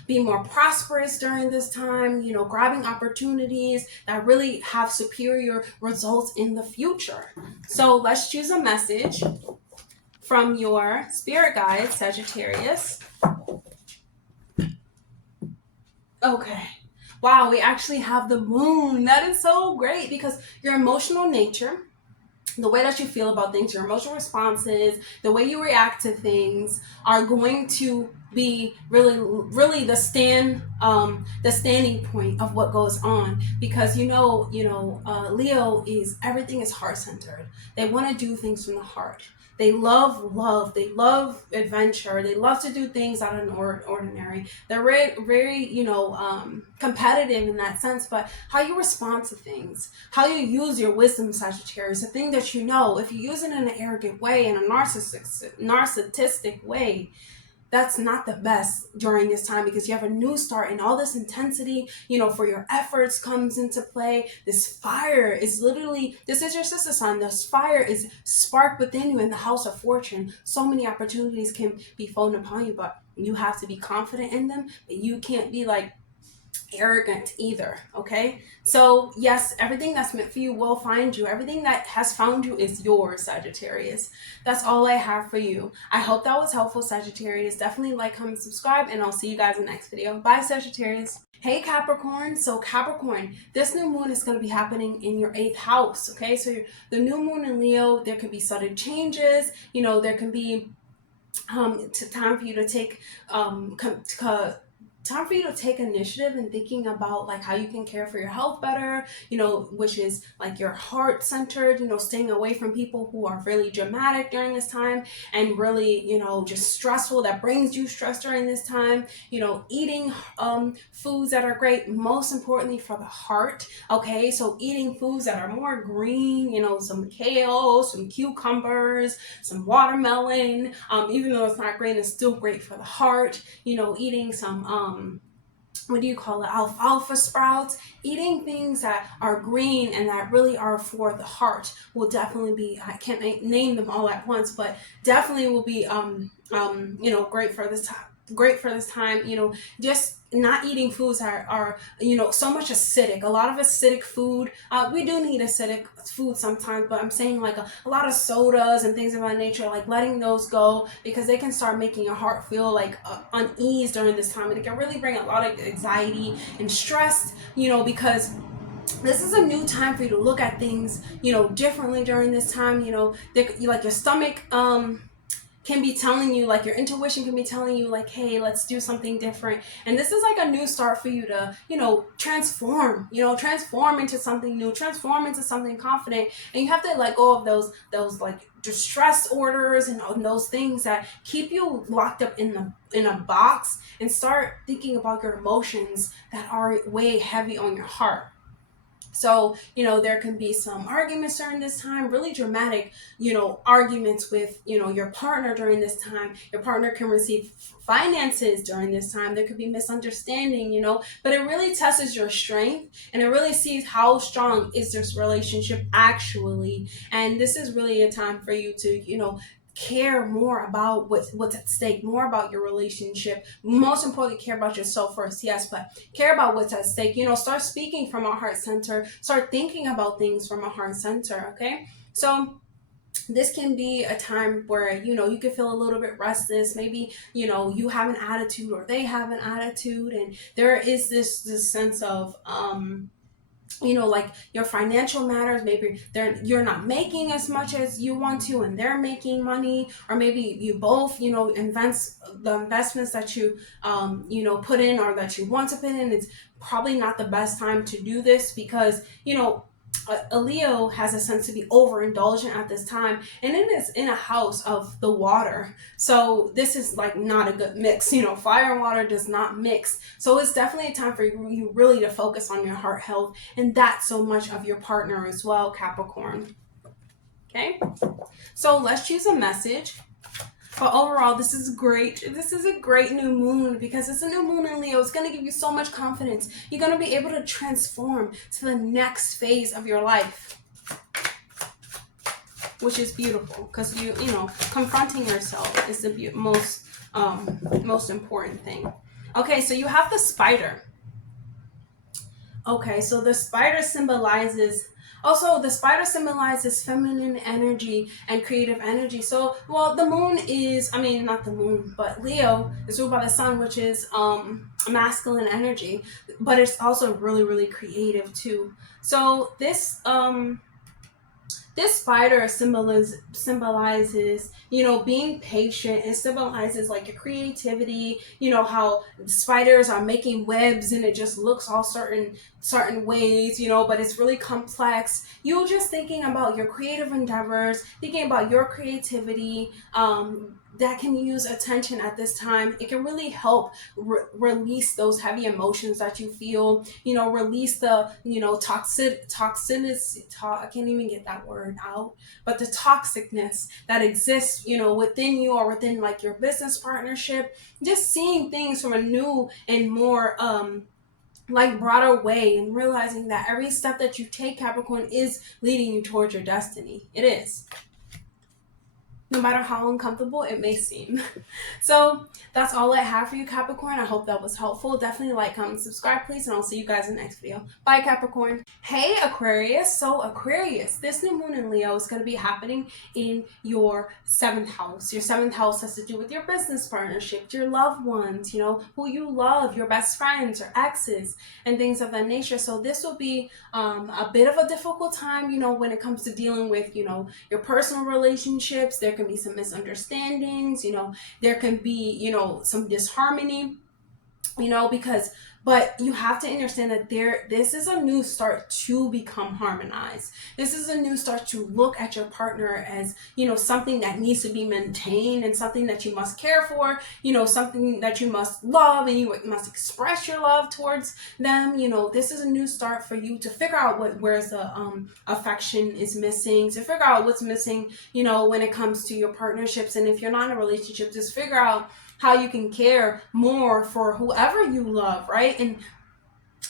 be more prosperous during this time, you know, grabbing opportunities that really have superior results in the future. So let's choose a message from your spirit guide, Sagittarius. Okay. Wow, we actually have the moon. That is so great, because your emotional nature, the way that you feel about things, your emotional responses, the way you react to things are going to be really the standing point of what goes on. Because Leo is, everything is heart centered. They want to do things from the heart. They love, they love adventure, they love to do things out of the ordinary. They're very competitive in that sense. But how you respond to things, how you use your wisdom, Sagittarius, the thing that you know, if you use it in an arrogant way, in a narcissistic way, that's not the best during this time, because you have a new start and all this intensity, you know, for your efforts comes into play. This fire is literally, this is your sister sign. This fire is sparked within you in the house of fortune. So many opportunities can be fallen upon you, but you have to be confident in them. But you can't be like arrogant either. Okay, so yes, everything that's meant for you will find you. Everything that has found you is yours, Sagittarius. That's all I have for you. I hope that was helpful, Sagittarius. Definitely like, comment, subscribe, and I'll see you guys in the next video. Bye, Sagittarius. Hey, Capricorn. So Capricorn, this new moon is going to be happening in your 8th house. Okay, so the new moon in Leo, there could be sudden changes. You know, there can be time for you to take time for you to take initiative in thinking about like how you can care for your health better, you know, which is like your heart centered, you know, staying away from people who are really dramatic during this time and really, you know, just stressful, that brings you stress during this time. You know, eating foods that are great, most importantly for the heart. Okay, so eating foods that are more green, you know, some kale, some cucumbers, some watermelon, even though it's not green, it's still great for the heart. You know, eating some alfalfa sprouts. Eating things that are green and that really are for the heart will definitely be, I can't name them all at once, but definitely will be great for this time. great for this time, just not eating foods that are so much acidic. A lot of acidic food, we do need acidic food sometimes, but I'm saying like a lot of sodas and things of that nature, like letting those go, because they can start making your heart feel like unease during this time, and it can really bring a lot of anxiety and stress, because this is a new time for you to look at things, differently during this time. Like your stomach can be telling you, like your intuition can be telling you, like, hey, let's do something different. And this is like a new start for you to, transform into something new, transform into something confident. And you have to let go of those like distress orders and those things that keep you locked up in a box, and start thinking about your emotions that are way heavy on your heart. So, there can be some arguments during this time, really dramatic, arguments with, your partner during this time. Your partner can receive finances during this time. There could be misunderstanding, but it really tests your strength, and it really sees how strong is this relationship actually. And this is really a time for you to, care more about what's at stake, more about your relationship. Most importantly, care about yourself first, yes, but care about what's at stake. Start speaking from a heart center, start thinking about things from a heart center. Okay, so this can be a time where you can feel a little bit restless. Maybe you have an attitude, or they have an attitude, and there is this sense of like your financial matters. Maybe you're not making as much as you want to, and they're making money. Or maybe you both the investments that you put in, or that you want to put in, it's probably not the best time to do this, because a Leo has a sense to be overindulgent at this time, and it is in a house of the water. So this is like not a good mix. Fire and water does not mix. So it's definitely a time for you really to focus on your heart health, and that's so much of your partner as well, Capricorn. Okay, so let's choose a message. But overall, this is great. This is a great new moon, because it's a new moon in Leo. It's going to give you so much confidence. You're going to be able to transform to the next phase of your life, which is beautiful, because confronting yourself is the most important thing. Okay, so you have the spider. Okay, so the spider symbolizes feminine energy and creative energy. So, the moon is, not the moon, but Leo is ruled by the sun, which is masculine energy, but it's also really, really creative too. So this spider symbolizes, being patient. It symbolizes like your creativity, how spiders are making webs and it just looks all certain ways, but it's really complex. You're just thinking about your creative endeavors, thinking about your creativity, that can use attention at this time. It can really help release those heavy emotions that you feel, release the, toxicity, I can't even get that word out, but the toxicness that exists, within you, or within like your business partnership. Just seeing things from a new and more, like broader way, and realizing that every step that you take, Capricorn, is leading you towards your destiny. It is. No matter how uncomfortable it may seem. So that's all I have for you, Capricorn. I hope that was helpful. Definitely like, comment, subscribe, please, and I'll see you guys in the next video. Bye, Capricorn. Hey, Aquarius. So Aquarius, this new moon in Leo is going to be happening in your 7th house. Your 7th house has to do with your business partnership, your loved ones, who you love, your best friends or exes, and things of that nature. So this will be a bit of a difficult time, when it comes to dealing with, your personal relationships. There can be some misunderstandings, there can be, some disharmony, but you have to understand that this is a new start to become harmonized. This is a new start to look at your partner as, something that needs to be maintained, and something that you must care for, something that you must love, and you must express your love towards them. This is a new start for you to figure out where's the affection is missing, to figure out what's missing, when it comes to your partnerships. And if you're not in a relationship, just figure out how you can care more for whoever you love, right? And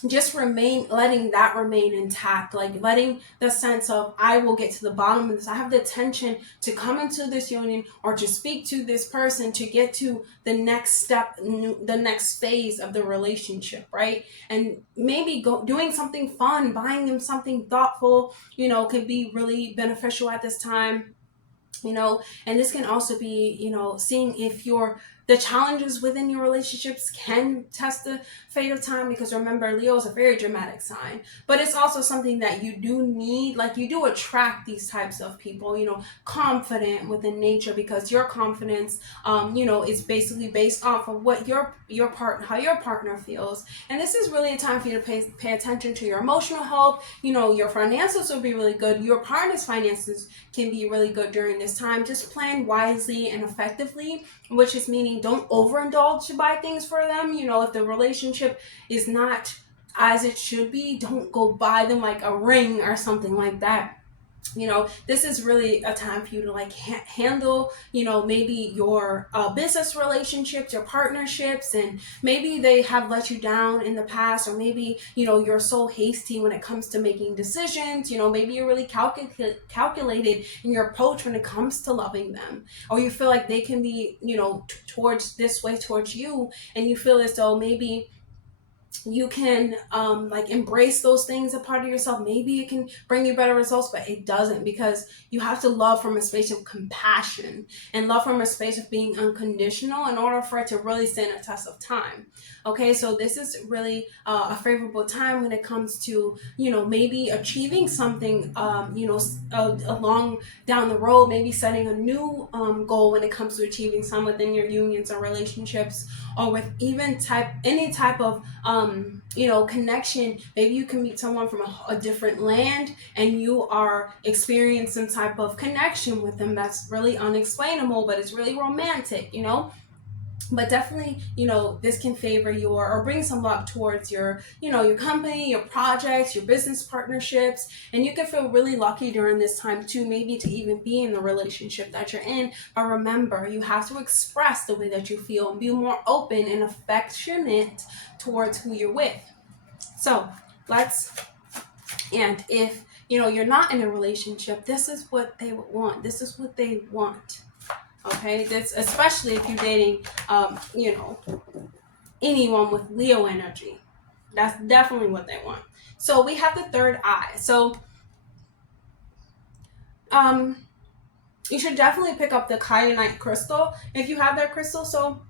just letting that remain intact, like letting the sense of, I will get to the bottom of this, I have the intention to come into this union or to speak to this person to get to the next step, the next phase of the relationship, right? And maybe doing something fun, buying them something thoughtful, could be really beneficial at this time. And this can also be, seeing if the challenges within your relationships can test the fate of time, because remember, Leo is a very dramatic sign, but it's also something that you do need, like you do attract these types of people, confident within nature, because your confidence, is basically based off of what how your partner feels. And this is really a time for you to pay attention to your emotional health. Your finances will be really good. Your partner's finances can be really good during this time. Just plan wisely and effectively, which is meaning don't overindulge to buy things for them. If the relationship is not as it should be, don't go buy them like a ring or something like that. This is really a time for you to like handle, maybe your business relationships, your partnerships, and maybe they have let you down in the past, or maybe, you're so hasty when it comes to making decisions. Maybe you're really calculated in your approach when it comes to loving them, or you feel like they can be, towards this way towards you, and you feel as though maybe you can like embrace those things a part of yourself. Maybe it can bring you better results, but it doesn't, because you have to love from a space of compassion and love from a space of being unconditional in order for it to really stand a test of time. Okay, so this is really a favorable time when it comes to, maybe achieving something, along down the road, maybe setting a new goal when it comes to achieving some within your unions or relationships, or with even any type of connection. Maybe you can meet someone from a different land, and you are experiencing some type of connection with them that's really unexplainable, but it's really romantic, but definitely, this can favor or bring some luck towards your company, your projects, your business partnerships. And you can feel really lucky during this time too, maybe to even be in the relationship that you're in. But remember, you have to express the way that you feel and be more open and affectionate towards who you're with. So and if, you're not in a relationship, this is what they would want. This is what they want. Okay, this, especially if you're dating, anyone with Leo energy, that's definitely what they want. So we have the third eye. So, you should definitely pick up the kyanite crystal if you have that crystal. So,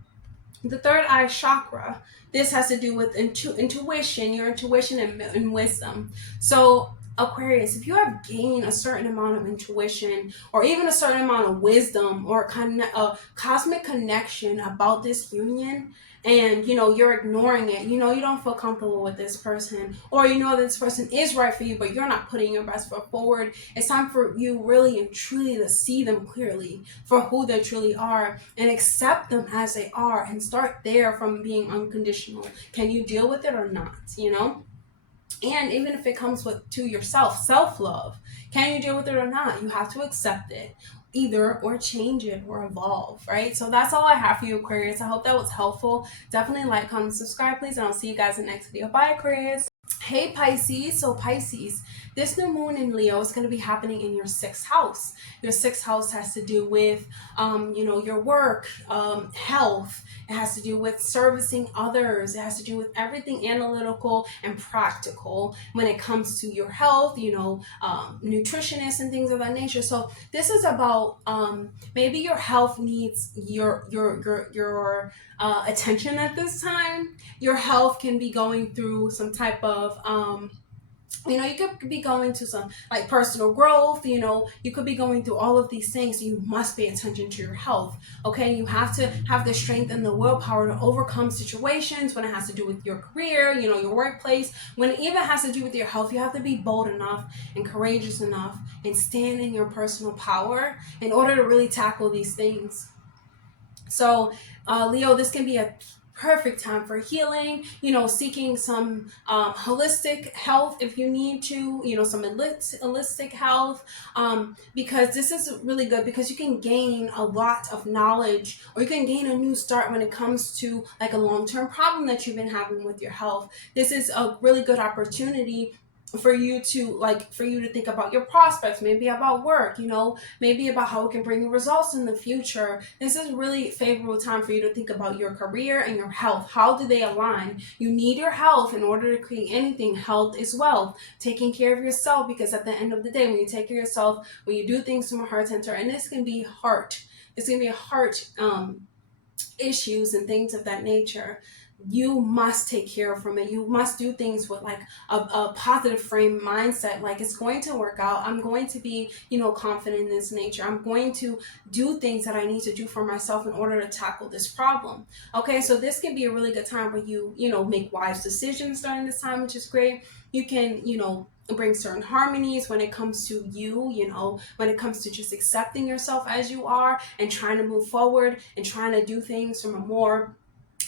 the third eye chakra. This has to do with intuition, your intuition and wisdom. So, Aquarius, if you have gained a certain amount of intuition or even a certain amount of wisdom or a cosmic connection about this union, and you're ignoring it, you don't feel comfortable with this person, or that this person is right for you, but you're not putting your best foot forward, it's time for you really and truly to see them clearly for who they truly are and accept them as they are, and start there from being unconditional. Can you deal with it or not? And even if it comes to yourself, self-love, can you deal with it or not? You have to accept it, either, or change it, or evolve, right? So that's all I have for you, Aquarius. I hope that was helpful. Definitely like, comment, subscribe, please, and I'll see you guys in the next video. Bye, Aquarius. Hey, Pisces. So Pisces, this new moon in Leo is going to be happening in your 6th house. Your 6th house has to do with, your work, health. It has to do with servicing others. It has to do with everything analytical and practical when it comes to your health, nutritionists and things of that nature. So this is about maybe your health needs your attention at this time. Your health can be going through some type of you could be going to some like personal growth, you could be going through all of these things. So you must pay attention to your health. Okay, you have to have the strength and the willpower to overcome situations when it has to do with your career, your workplace. When it even has to do with your health, you have to be bold enough and courageous enough and stand in your personal power in order to really tackle these things. So Leo, this can be a perfect time for healing, seeking some holistic health if you need to, some holistic health, because this is really good because you can gain a lot of knowledge, or you can gain a new start when it comes to like a long-term problem that you've been having with your health. This is a really good opportunity for you to think about your prospects, maybe about work, maybe about how it can bring you results in the future. This is really favorable time for you to think about your career and your health. How do they align? You need your health in order to create anything. Health is wealth. Taking care of yourself, because at the end of the day, when you take care of yourself, when you do things from a heart center, and this can be heart, it's going to be a heart issues and things of that nature, you must take care from it. You must do things with like a positive frame mindset. Like, it's going to work out. I'm going to be, confident in this nature. I'm going to do things that I need to do for myself in order to tackle this problem. Okay, so this can be a really good time where you make wise decisions during this time, which is great. You can, bring certain harmonies when it comes to when it comes to just accepting yourself as you are and trying to move forward and trying to do things from a more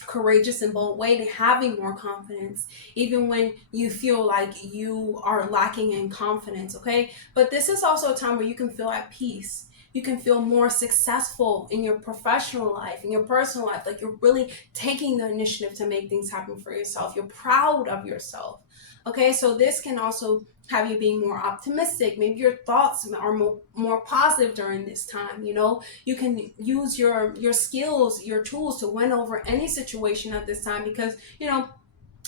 courageous and bold way, to having more confidence even when you feel like you are lacking in confidence. Okay, but this is also a time where you can feel at peace. You can feel more successful in your professional life, in your personal life. Like, you're really taking the initiative to make things happen for yourself. You're proud of yourself. Okay, so this can also have you being more optimistic. Maybe your thoughts are more positive during this time. You can use your skills, your tools to win over any situation at this time, because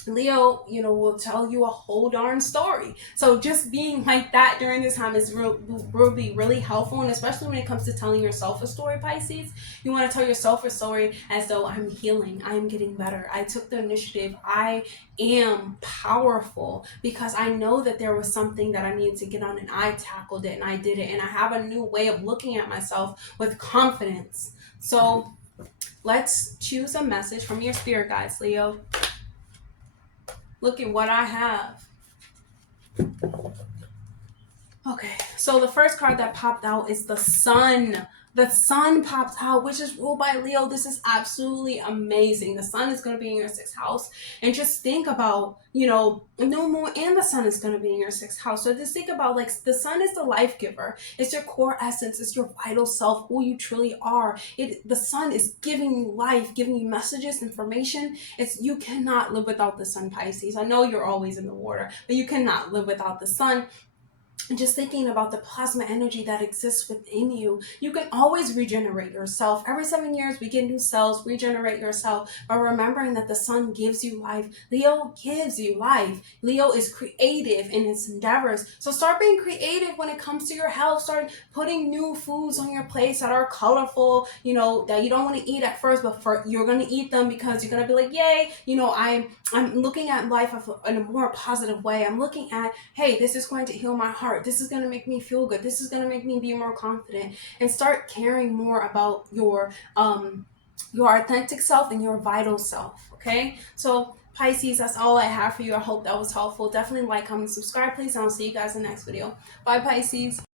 Leo, will tell you a whole darn story. So just being like that during this time will be really helpful. And especially when it comes to telling yourself a story, Pisces, you want to tell yourself a story as though I'm healing, I'm getting better, I took the initiative, I am powerful because I know that there was something that I needed to get on and I tackled it and I did it. And I have a new way of looking at myself with confidence. So let's choose a message from your spirit guides, Leo. Look at what I have. Okay, so the first card that popped out is the Sun. The Sun popped out, which is ruled by Leo. This is absolutely amazing. The Sun is going to be in your 6th house. And just think about, new moon and the Sun is going to be in your 6th house. So just think about, like, the Sun is the life giver. It's your core essence. It's your vital self, who you truly are. The Sun is giving you life, giving you messages, information. You cannot live without the Sun, Pisces. I know you're always in the water, but you cannot live without the Sun. And just thinking about the plasma energy that exists within you, you can always regenerate yourself. Every 7 years, we get new cells, regenerate yourself. But remembering that the Sun gives you life. Leo gives you life. Leo is creative in its endeavors. So start being creative when it comes to your health. Start putting new foods on your plates that are colorful, that you don't want to eat at first, but you're going to eat them because you're going to be like, yay, I'm looking at life in a more positive way. I'm looking at, hey, this is going to heal my heart. This is going to make me feel good. This is going to make me be more confident, and start caring more about your authentic self and your vital self. Okay, so Pisces, that's all I have for you. I hope that was helpful. Definitely like, comment, subscribe, please, and I'll see you guys in the next video. Bye, Pisces.